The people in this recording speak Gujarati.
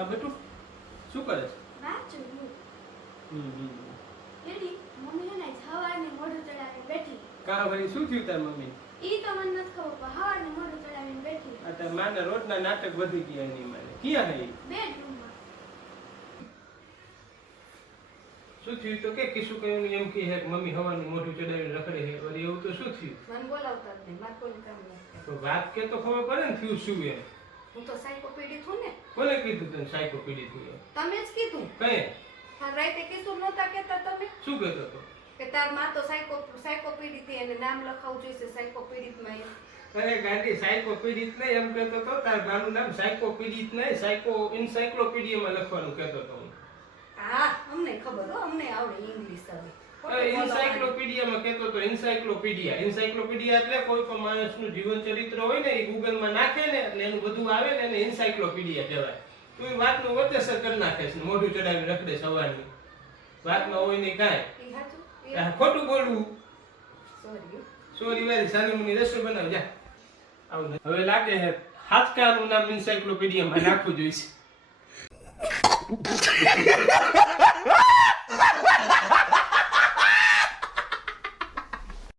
હા બેટું શું કરે છે? વાંચું હમ એડી મમ્મી હે ને હવાને મોઢું ચડાવીને બેઠી. કા ભાઈ શું થયું તાર મમ્મી? ઈ તો મને નથી ખબર પણ હવાને મોઢું ચડાવીને બેઠી. આ તાર માને રોજના નાટક વધી ગયા એની માને. ક્યાં હે ઈ? બેડરૂમમાં. શું થયું તો કે કિસુ કયું એમ કે હે કે મમ્મી હવાનું મોઢું ચડાવીને રખડે હે વળી એવું તો શું થયું? મને બોલાવતા જ નહીં, મારે કોઈને કામ નથી. તો વાત કે તો ખબર પડે ને થયું શું એમ. હું તો સાયકોપીડી છું ને. કોને કીધું તને સાયકોપીડી થયું એમ? તમે જ કીધું. કઈ તાર રાતે કીધું નહોતા કહેતા તમે શું કહેતો હતો? કે તાર માં તો સાયકોપીડી થી એને નામ લખાવવું જોઈશે સાયકોપીડીમાં એમ. અરે ગાંધી સાયકોપીડિત નહીં એમ કહેતો હતો. તાર બાનું નામ સાયકોપીડિત નહીં સાયકો એન્સાઇક્લોપીડિયામાં લખવાનું કહેતો હતો હું. હા અમને ખબર હો, અમને આવડે ઇંગ્લિશ હવે. એન્સાઇક્લોપીડિયામાં કહેતો હતો. એન્સાઇક્લોપીડિયા એટલે કોઈ પણ માણસનું જીવન ચરિત્ર હોય ને એ ગૂગલમાં નાખે ને એટલે એનું બધું આવે ને એને એન્સાઇક્લોપીડિયા કહેવાય. તું એ વાતનું વચ્ચેસર કરી નાખેશ ને મોઢું ચડાવી રખડે સવારની વાતમાં હોય નહીં કાંઈ. ઈ હાચું? આ ખોટું બોલવું. સોરી. સોરી વારી સાની મુની રસોઈ બનાવ જા. આવું હવે લાગે હે હાથકાનું નામ એન્સાઇક્લોપીડિયામાં નાખવું જોઈશે.